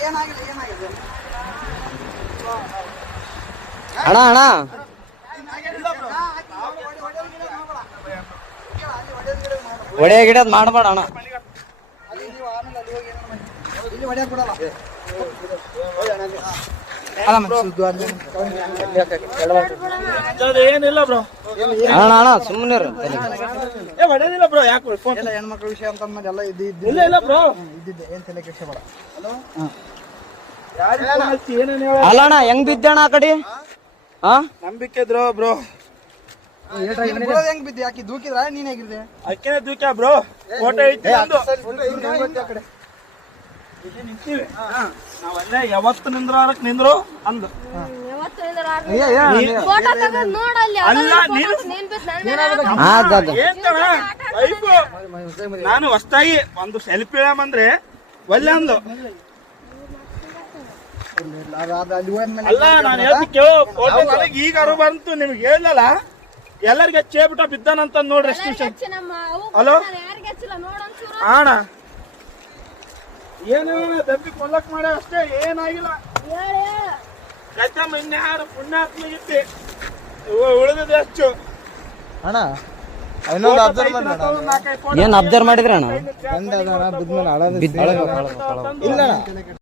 ಅಣ್ಣ ಅಣ್ಣ ಒಡೆಯ ಗಿಡದ್ ಮಾಡಬೇಡ ಅಣ್ಣ. ಏನಿಲ್ಲ ಬ್ರೋ ಅಣ್ಣ ಅಣ್ಣ ಸುಮ್ಮನೆ ಹೊಡೆದಿಲ್ಲ ಬ್ರೋ. ಯಾಕೆ ಹೆಣ್ಮಕ್ಳ ವಿಷಯ ಅಂತ ಎಲ್ಲ ಇಲ್ಲ ಇಲ್ಲ ಬ್ರೋ ಇದ್ದಿದ್ದೆ ಏನ್ ತಲೆ ಕೆಡ್ಸ್ಕೊಬೇಡ. ಅಲ್ಲ ಅಣ್ಣ ಹೆಂಗ್ ಬಿದ್ದಣ್ಣ ಆ ಕಡೆ? ನಂಬಿಕೆ ಇದ್ರು ಬ್ರೋ. ಹೆಂಗ್ ಬಿದ್ದೆ? ಯಾಕೆ ದೂಕಿದ್ರ ನೀನ್ ಹೇಗಿದ್ದೆ? ಅಕ್ಕಿನ ದೂಕ್ಯ ಬ್ರೋ. ಫೋಟೋ ಐತಿ ನಾವಲ್ಲೇ ಯಾವತ್ತು ನಿಂದ್ರಕ್ ನಿಂದ್ರು ಅಂದು ನಾನು ಹೊಸ್ತಾಗಿ ಒಂದು ಸೆಲ್ಫಿ ಅಂದ್ರೆ ಒಳ್ಳೆ ಅಂದು ಅಲ್ಲ. ನಾನು ಹೇಳ್ತಿಕ್ಕೆ ಫೋಟೋ ನನಗೆ ಈಗ ಅರು ಬಂತು, ನಿಮ್ಗೆ ಹೇಳಲ್ಲ. ಎಲ್ಲರಿಗೆ ಹಚ್ಚೇಬಿಟ್ಟ ಬಿದ್ದಾನಂತ ನೋಡ್ರಿ. ಎಷ್ಟು ಹಲೋ ಅಣ್ಣ ಏನೇನ ದಬ್ಬಿ ಕೊಲ್ಲಕ್ ಮಾಡ ಅಷ್ಟೇ, ಏನಾಗಿಲ್ಲ. ಕಚ್ಚಮ್ಮ ಇನ್ಯಾರು ಪುಣ್ಯಾತ್ಮಗಿತ್ತಿ ಉಳಿದಿದೆ ಹೆಚ್ಚು ಅಣ್ಣ. ಇನ್ನೊಂದು ಅಬ್ಸರ್ವ್ ಏನ್ ಅಬ್ಸರ್ವ್ ಮಾಡಿದ್ರಿ ಅಣ್ಣ? ಇಲ್ಲ